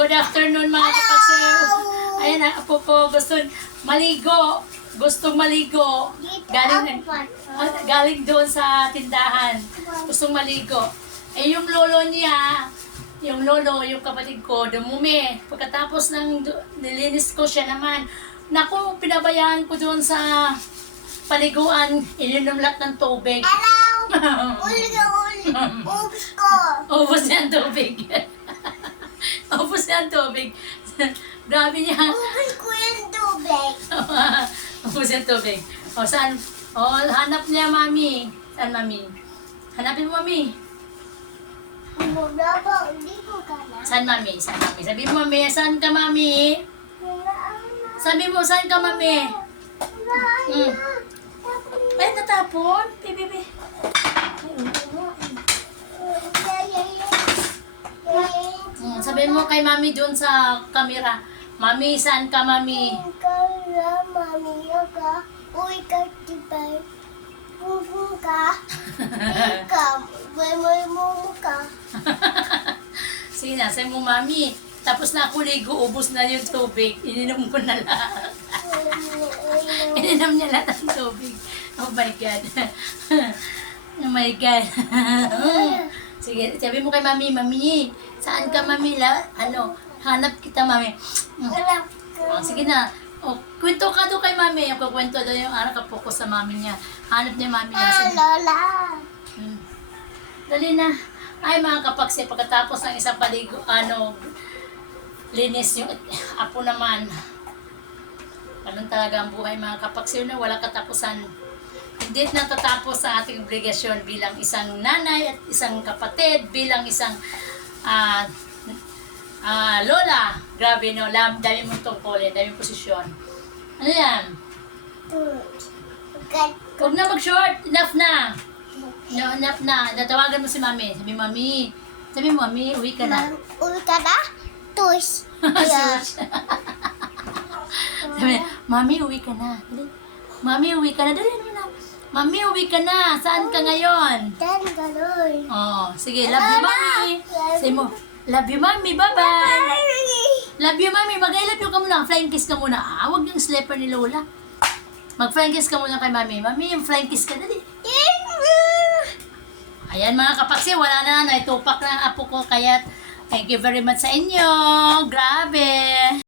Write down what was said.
Good afternoon mga kapatid. Ayan ang apo ko. Gustong maligo. Galing doon sa tindahan. Gustong maligo. Eh yung lolo niya, yung kapatid ko, dumumi. Pagkatapos ng nilinis ko siya naman. Naku, pinabayaan ko doon sa paliguan. Ininom lahat ng tubig. Ubus ko. Ubus niya ang tubig. Ubus niya ang tubig. Grabe niya. Ubus ko yung tubig. Ubus niya ang tubig. O, saan? O, hanap niya, mami. Saan, mami? Hanapin mo, mami. Hindi ko ka na. Saan, mami? Saan, mami? Sabi mo, mami, saan ka, mami? Sabi mo, saan ka, mami? Ay, natapon? Bibi. Sabi mo kay mami doon sa camera. Mami, saan ka, mami? Uy ka, tibay. Pupu ka. Ikaw, may mumu ka. Sige na, sabi mo, mami. Tapos na ako ligo, ubos na yung tubig. Ininom ko na lahat. Ininom niya lahat ng tubig. Oh my God. Oh my God. Sige, sabi mo kay mami, mami, saan ka, mami? Hanap kita, mami. Oh, sige na. Oh, kwento ka doon kay mami. Ako kwento doon yung anak po ko sa mami niya. Hanap niya mami niya. Lola. Dali na. Ay, mga kapaksi, pagkatapos ng isang linis yung apo naman. Ganun talaga ang buhay, mga kapaksi, na wala katapusan. Hindi natatapos sa ating obligasyon bilang isang nanay at isang kapatid, bilang isang lola. Grabe, no? Dami mong tungkulin, dami mong posisyon. Ano yan? Huwag na mag-short. Enough na. No, enough na. Natawagan mo si mami. Sabi mo, mami, uwi ka na. Uwi ka na? Tush. Sabi, mami, uwi ka na. Dali. Mami, uwi ka na. Dali na. Mami, uwi ka na. Saan ka ngayon? Dan gano'n. Oh, sige. Love you, mami. Sabi mo, love you, mami. Bye-bye. Love you, mami. Mag-I love you ka muna. Flying kiss ka muna. Huwag yung slipper ni Lola. Mag-flying kiss ka muna kay mami. Mami, yung flying kiss ka. Dali. Ayan mga kapaksi, wala na. Naitupak na ang apo ko. Kaya thank you very much sa inyo. Grabe.